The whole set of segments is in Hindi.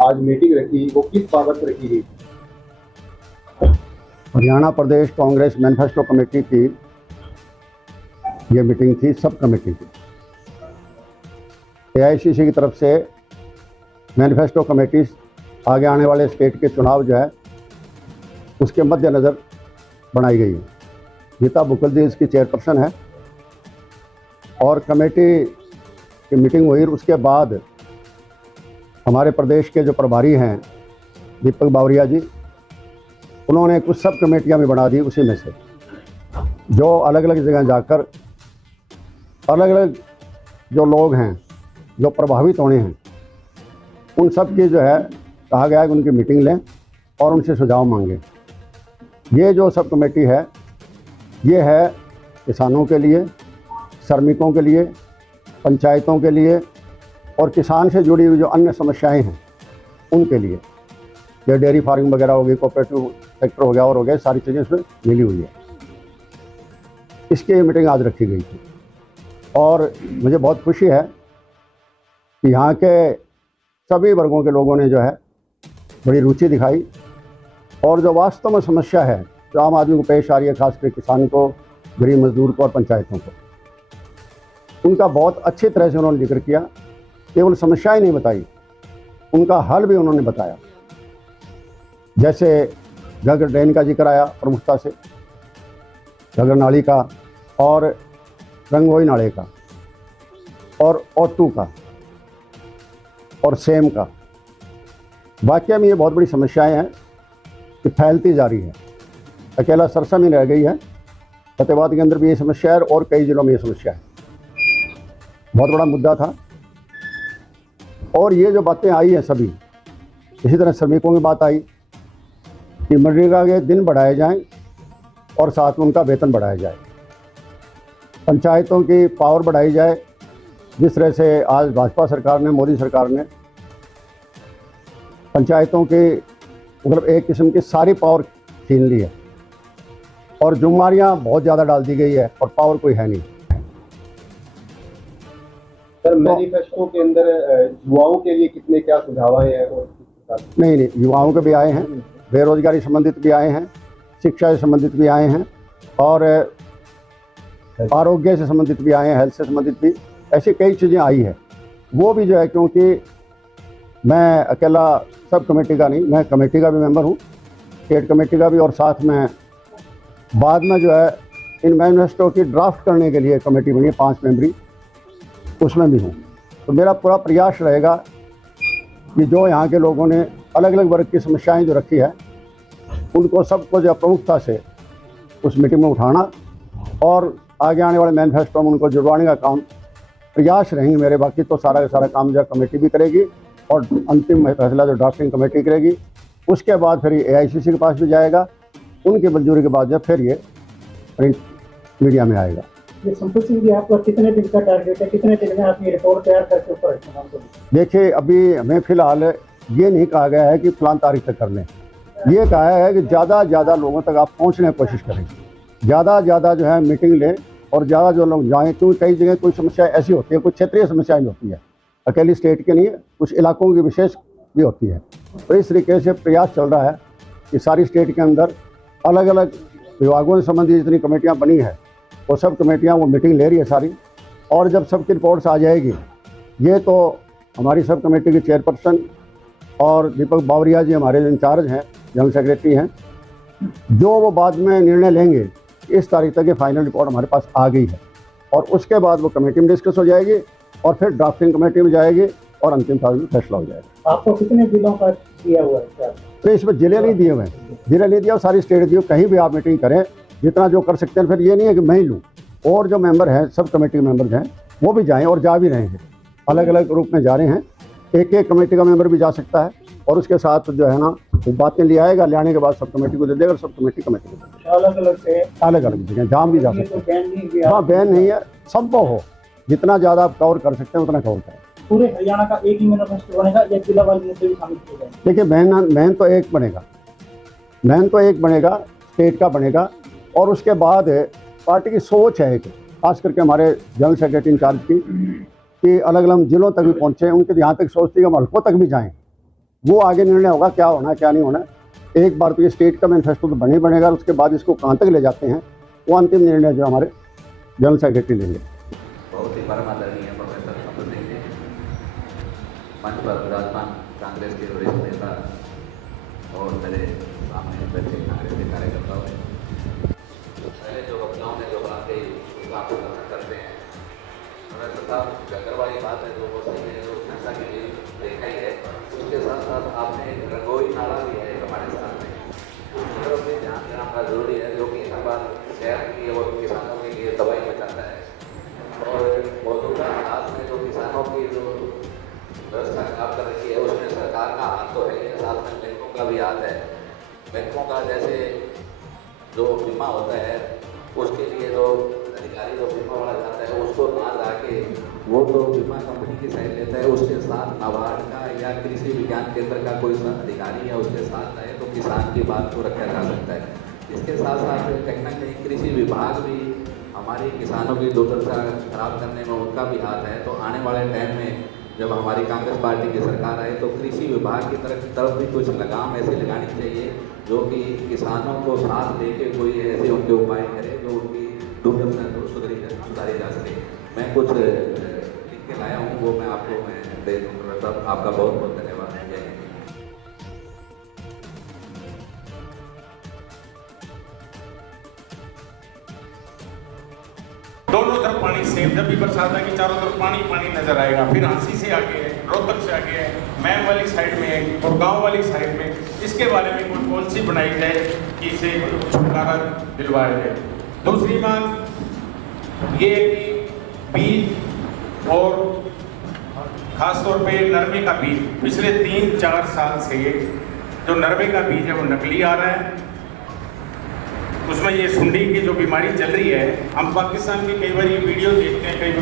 आज मीटिंग रखी, वो किस बाबत रखी गई? हरियाणा प्रदेश कांग्रेस मैनिफेस्टो कमेटी की ये मीटिंग थी, सब कमेटी की। एआईसीसी की तरफ से मैनिफेस्टो कमेटी आगे आने वाले स्टेट के चुनाव जो है उसके मद्देनज़र बनाई गई है। गीता बुकल जी इसकी चेयरपर्सन है और कमेटी की मीटिंग हुई। उसके बाद हमारे प्रदेश के जो प्रभारी हैं दीपक बावरिया जी, उन्होंने कुछ सब कमेटियां भी बना दी उसी में से, जो अलग अलग जगह जाकर अलग अलग जो लोग हैं जो प्रभावित होने हैं उन सब की जो है कहा गया है कि उनकी मीटिंग लें और उनसे सुझाव मांगें। ये जो सब कमेटी है ये है किसानों के लिए, श्रमिकों के लिए, पंचायतों के लिए और किसान से जुड़ी हुई जो अन्य समस्याएं हैं उनके लिए। ये डेयरी फार्मिंग वगैरह हो गई, कोऑपरेटिव सेक्टर हो गया और हो गया, सारी चीज़ें इसमें मिली हुई है। इसकी मीटिंग आज रखी गई थी और मुझे बहुत खुशी है कि यहाँ के सभी वर्गों के लोगों ने जो है बड़ी रुचि दिखाई और जो वास्तव में समस्या है जो आम आदमी को पेश आ रही है, खासकर किसान को, गरीब मजदूर को और पंचायतों को, उनका बहुत अच्छी तरह से उन्होंने जिक्र किया। केवल समस्याएं नहीं बताई, उनका हल भी उन्होंने बताया। जैसे घग्गर ड्रेन का जिक्र आया प्रमुखता से, घग्गर नाली का और रंगोई नाले का और ओटू का और सेम का। वाकई में ये बहुत बड़ी समस्याएं हैं कि फैलती जा रही है। अकेला सरसा में रह गई है, फतेहाबाद के अंदर भी ये समस्या है और कई जिलों में ये समस्या है। बहुत बड़ा मुद्दा था और ये जो बातें आई हैं सभी, इसी तरह श्रमिकों की बात आई कि मनरेगा के दिन बढ़ाए जाएं और साथ में उनका वेतन बढ़ाया जाए। पंचायतों की पावर बढ़ाई जाए, जिस तरह से आज भाजपा सरकार ने, मोदी सरकार ने पंचायतों की मतलब एक किस्म की सारी पावर छीन ली है और जुम्मेवारियां बहुत ज़्यादा डाल दी गई है और पावर कोई है नहीं। सर, मैनिफेस्टो के अंदर युवाओं के लिए कितने क्या सुझाव आए हैं? और नहीं, युवाओं के भी आए हैं, बेरोजगारी संबंधित भी आए हैं, शिक्षा से संबंधित भी आए हैं और आरोग्य से संबंधित भी आए हैं, हेल्थ से संबंधित भी, ऐसी कई चीज़ें आई है। वो भी जो है, क्योंकि मैं अकेला सब कमेटी का नहीं, मैं कमेटी का भी मेंबर हूँ, स्टेट कमेटी का भी, और साथ में बाद में जो है इन मैनिफेस्टो की ड्राफ्ट करने के लिए कमेटी बनी है 5 मेंबरी, उसमें भी हूँ। तो मेरा पूरा प्रयास रहेगा कि जो यहाँ के लोगों ने अलग अलग वर्ग की समस्याएं जो रखी है उनको सबको जो प्रमुखता से उस मीटिंग में उठाना और आगे आने वाले मैनिफेस्टो में उनको जुड़वाने का काम प्रयास रहेंगे मेरे। बाकी तो सारा का सारा काम जो कमेटी भी करेगी और अंतिम फैसला जो ड्राफ्टिंग कमेटी करेगी, उसके बाद फिर ये एआईसीसी के पास भी जाएगा, उनकी मंजूरी के बाद जो फिर ये प्रिंट मीडिया में आएगा। ये संतोष सिंह जी, आपका कितने दिन का टारगेट है, कितने दिन में आप ये रिपोर्ट तैयार करके ऊपर इस्तेमाल करेंगे? देखिए, अभी हमें फिलहाल ये नहीं कहा गया है कि फलां तारीख तक कर लें, ये कहा है कि ज़्यादा से ज़्यादा लोगों तक आप पहुंचने की कोशिश करें, ज़्यादा से ज़्यादा जो है मीटिंग लें और ज़्यादा जो लोग जाएँ, क्योंकि कई जगह कोई समस्या ऐसी होती है, कुछ क्षेत्रीय समस्याएं होती है, अकेली स्टेट के नहीं, कुछ इलाकों की विशेष भी होती है। तो इस तरीके से प्रयास चल रहा है कि सारी स्टेट के अंदर अलग अलग विभागों से संबंधित जितनी कमेटियाँ बनी है वो सब कमेटियाँ वो मीटिंग ले रही है सारी, और जब सबकी रिपोर्ट्स आ जाएगी, ये तो हमारी सब कमेटी की चेयरपर्सन और दीपक बावरिया जी हमारे इंचार्ज हैं, जनरल सेक्रेटरी हैं, जो वो बाद में निर्णय लेंगे। इस तारीख तक ये फाइनल रिपोर्ट हमारे पास आ गई है और उसके बाद वो कमेटी में डिस्कस हो जाएगी और फिर ड्राफ्टिंग कमेटी में जाएगी और अंतिम फैसला हो जाएगा। आपको कितने जिलों का दिया हुआ है? तो इसमें जिले नहीं दिए हुए हैं, जिले नहीं दिया, सारी स्टेट दिए, कहीं भी आप मीटिंग करें, जितना जो कर सकते हैं। फिर ये नहीं है कि मैं ही लूँ, और जो मेंबर हैं, सब कमेटी के मेंबर हैं, वो भी जाएं और जा भी रहे हैं, अलग अलग रूप में जा रहे हैं। एक एक कमेटी का मेंबर भी जा सकता है और उसके साथ जो है ना वो बातें ले आएगा, ले आने के बाद सब कमेटी को दे देगा और सब कमेटी को अलग अलग से अलग अलग जगह जहाँ भी जा सकते हैं। हाँ, बैन नहीं है, संभव हो जितना ज़्यादा आप कवर कर सकते हैं उतना कवर करें। पूरे हरियाणा का एक ही मैनिफेस्टो बनेगा या जिला वाले मुद्दे भी शामिल किए जाएंगे? देखिए, मैन तो एक बनेगा, मैन तो एक बनेगा, स्टेट का बनेगा, और उसके बाद पार्टी की सोच है कि खास करके हमारे जनरल सेक्रेटरी इंचार्ज की कि अलग अलग जिलों तक भी पहुँचे, उनके यहाँ तक सोचती है हम हल्कों तक भी जाएँ वो आगे निर्णय होगा क्या होना क्या नहीं होना। एक बार तो ये स्टेट का मैनिफेस्टो तो बने बनेगा, उसके बाद इसको कहाँ तक ले जाते हैं वो अंतिम निर्णय जो हमारे जनरल सेक्रेटरी लेंगे। बहुत ही परम आदरणीय प्रोफेसर अमर सिंह जी, मंच पर विराजमान कांग्रेस के वरिष्ठ नेता और मेरे सामने बैठे कांग्रेस के कार्यकर्ताओं ने पहले जो वक्ताओं ने जो बात कही उसका आपको ग्रहण करते हैं। प्रोफेसर साहब अगर वाली बात है जो वो सही है, जो शिक्षा के लिए देखा ही है, उसके साथ साथ आपने एक रंगोई नारा भी है हमारे साथ में, उस तरफ भी ध्यान देना बड़ा जरूरी है, जो कि हर बार शहर की और किसानों के लिए दवाई मचाता है। और मौजूदा हालात में जो किसानों की जो व्यवस्था खराब कर रही है उसमें सरकार का हाथ तो है, साथ में बैंकों का भी हाथ है। बैंकों का जैसे जो बीमा होता है उसके लिए जो अधिकारी जो बीमा वाला जाता है उसको ना जाके वो तो बीमा कंपनी की साइड लेता है, उसके साथ नाबार्ड का या कृषि विज्ञान केंद्र का कोई अधिकारी है उसके साथ जाए तो किसान की बात को रखा जा सकता है। इसके साथ साथ कहीं ना कहीं कृषि विभाग भी हमारे किसानों की दुर्दशा खराब करने में उनका भी हाथ है। तो आने वाले टाइम में जब हमारी कांग्रेस पार्टी की सरकार आए तो कृषि विभाग की तरफ भी कुछ लगाम ऐसी लगानी चाहिए जो कि किसानों को साथ लेके कोई ऐसे उनके उपाय करे जो उनकी दुर्दशा सुधारी जा सके। मैं कुछ लिख के लाया हूँ, वो मैं आपको दे दूँगा। सब आपका बहुत बहुत धन्यवाद है। जय हिंद। दोनों तरफ पानी सेम, जब भी बरसात आएगी चारों तरफ पानी पानी नजर आएगा। फिर हांसी से आगे है, रोहतक से आगे है, मैम वाली साइड में है और गांव वाली साइड में। इसके बारे में कोई पॉलिसी बनाई जाए कि इसे छुटकारा दिलवाया जाए। दूसरी बात ये कि बीज और खासतौर पे नरमे का बीज पिछले 3-4 साल से जो नरमे का बीज है वो नकली आ रहा है। उसमें ये सुंडी की जो बीमारी चल रही है, हम पाकिस्तान की कई बार ये वीडियो देखते हैं कई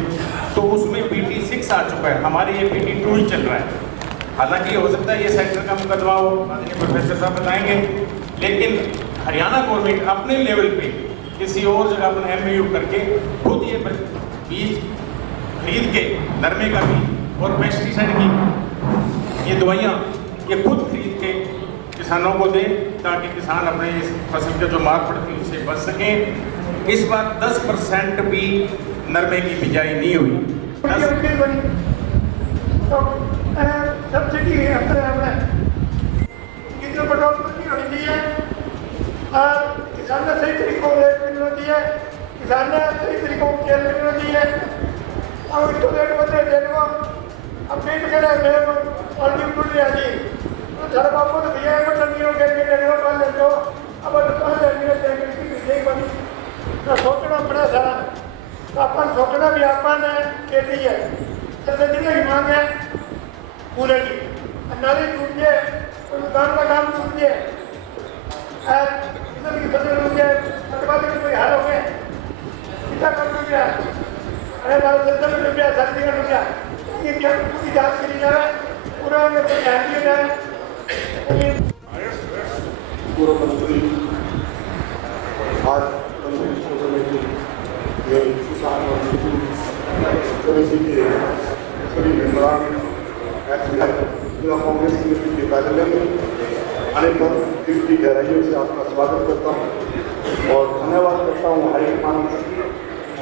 तो उसमें BT6 आ चुका है, हमारे ये BT2 ही चल रहा है। हालांकि हो सकता है ये सेक्टर का मुकदमा हो, प्रोफेसर साहब बताएंगे, लेकिन हरियाणा गवर्नमेंट अपने लेवल पे किसी और जगह अपना MOU करके खुद ये बीज खरीद के नरमे का बीज और पेस्टिसाइड की ये दवाइयाँ ये खुद खरीद के किसानों को दें ताकि किसान अपने इस फसल के जो मार पड़ती है उससे बच सकें। इस बार 10% भी नरमे की बिजाई नहीं हुई। सब्सिडी होनी चाहिए और किसान ने सही तरीकों से मिलना चाहिए, किसान ने सही तरीकों से मिलना चाहिए और इसको रेट बदले देने अब पेट करे और भी टूट रहा जी सारा बापू तो भैया को टंगियों के लिए लेने को ले लो अब दुकान लेने की बनी तो सोचना पड़ा सारा तो अपन सोचना भी अपन खेती है जितने की मांग है पूरे की नाली टूट जाए तो दुकान का काम टूट जाए इधर की फसल टूट जाए पटवाले में कोई हाल हो गए कितना कर टूट गया अरे बारह 70 में टूट गया 30 में टूट गया ये क्या पूरी जांच करी जाए पूरा में कोई ध्यान दिया जाए। पूर्व मंत्री आज किसान और कृषि के सभी मेम्बरान जिला कांग्रेस कमेटी के कार्यालय में आने पर दिल की गहराइयों से आपका स्वागत करता हूँ और धन्यवाद करता हूँ हाईकमान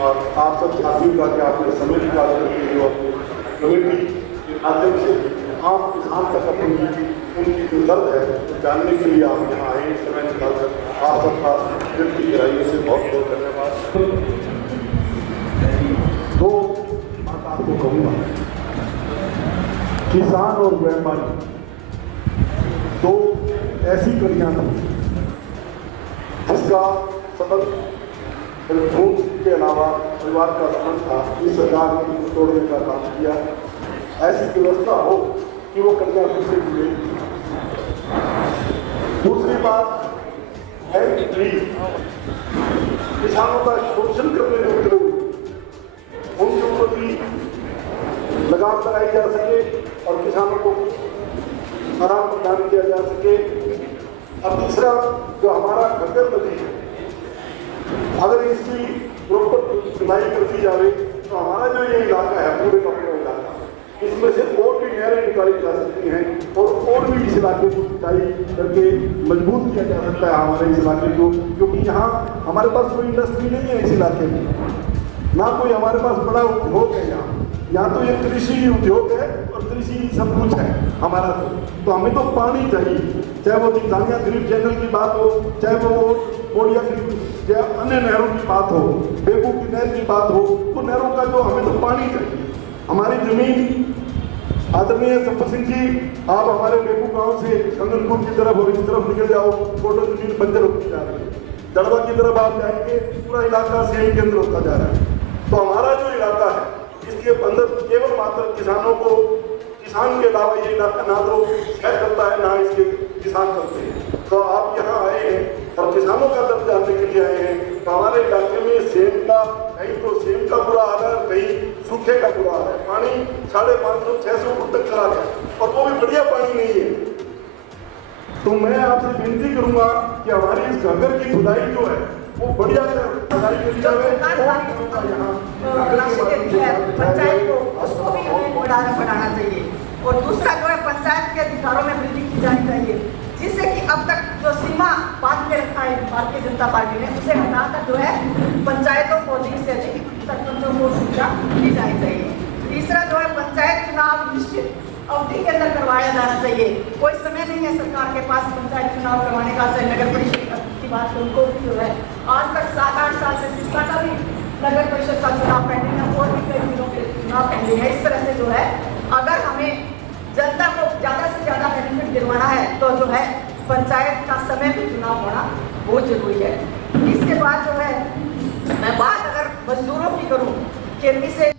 और आप सब साथियों का कि आपने समय निकाल करके जो कमेटी के माध्यम से आम किसान तक अपनी उनकी जो दर्द है तो जानने के लिए आप यहाँ आए समय निकालकर आप सबका दिल की गहराइयों से बहुत बहुत धन्यवाद। दो बात आपको कहूँगा, किसान और व्यापारी दो ऐसी कड़ियाँ थी जिसका सबक खून के अलावा परिवार का संबंध था। इस सरकार ने तोड़ने का काम किया, ऐसी व्यवस्था हो कि वो कन्या फिर से जुड़े। दूसरी बात है कि किसानों का शोषण करने में उतरे उनके ऊपर भी लगाम लगाई जा सके और किसानों को आराम प्रदान किया जा सके। और तीसरा जो हमारा घग्गर नदी है, अगर इसकी प्रॉपर सिंचाई कर दी जाए तो हमारा जो ये इलाका है पूरे का पूरा इलाका इसमें से और भी नहरें निकाली जा सकती हैं और भी इस इलाके को सिंचाई करके मजबूत किया जा सकता है हमारे इस इलाके को, क्योंकि यहाँ हमारे पास कोई इंडस्ट्री नहीं है इस इलाके में, ना कोई हमारे पास बड़ा उद्योग है। यहाँ तो ये कृषि उद्योग है और कृषि सब कुछ है हमारा। तो हमें तो पानी चाहिए, चाहे वो दिखानिया ग्रिड चैनल की बात हो, चाहे वो कोडिया की या अन्य नहरों की बात हो, बेबू की नहर की बात हो, तो नहरों का जो हमें तो पानी चाहिए। हमारी जमीन आदरणीय संपत सिंह जी, आप हमारे बेबू गांव से कंगनपुर की तरफ और इस तरफ निकल जाओ, टोटल जमीन बंजर होती जा रही है। दड़वा की तरफ आप जाएंगे, पूरा इलाका सेम केंद्र होता जा रहा है। तो हमारा जो इलाका है इसके अंदर केवल मात्र किसानों को, किसान के अलावा ये इलाका ना तो खैर करता है ना इसके किसान करते हैं। तो आप यहाँ आए हैं और किसानों का दर्द जानने के लिए आए हैं। तो हमारे इलाके में सेम का, कहीं तो सेम का बुरा हाल है, कहीं सूखे का बुरा हाल है। पानी 550-600 फुट तक चला गया और वो भी बढ़िया पानी नहीं है। तो मैं आपसे विनती करूंगा कि हमारी इस घाघर की खुदाई जो है वो बढ़िया खुदाई करी जाए। पंचायत को उसको भी हमें बढ़ाना चाहिए और दूसरा जो है पंचायत के अधिकारों में वृद्धि की जानी चाहिए, जिससे कि अब तक जो सीमा बांध के रखा है भारतीय जनता पार्टी ने, उसे हटाकर जो है पंचायतों को अधिक से अधिक सरपंचों को सुविधा दी जानी चाहिए। तीसरा जो है पंचायत चुनाव निश्चित अवधि के अंदर करवाया जाना चाहिए। कोई समय नहीं है सरकार के पास पंचायत चुनाव करवाने का, चाहे नगर परिषद की बात करूँ तो भी जो है आज तक 7-8 साल से शिक्षा का भी नगर परिषद का चुनाव पेंडिंग है और भी कई जिलों के चुनाव पेंडिंग है। इस तरह से जो है अगर हमें जनता को ज़्यादा से ज़्यादा बेनिफिट दिलवाना है तो जो है पंचायत का समय पे चुनाव होना बहुत जरूरी है। इसके बाद जो है मैं बात अगर मजदूरों की करूँ, केंद्र से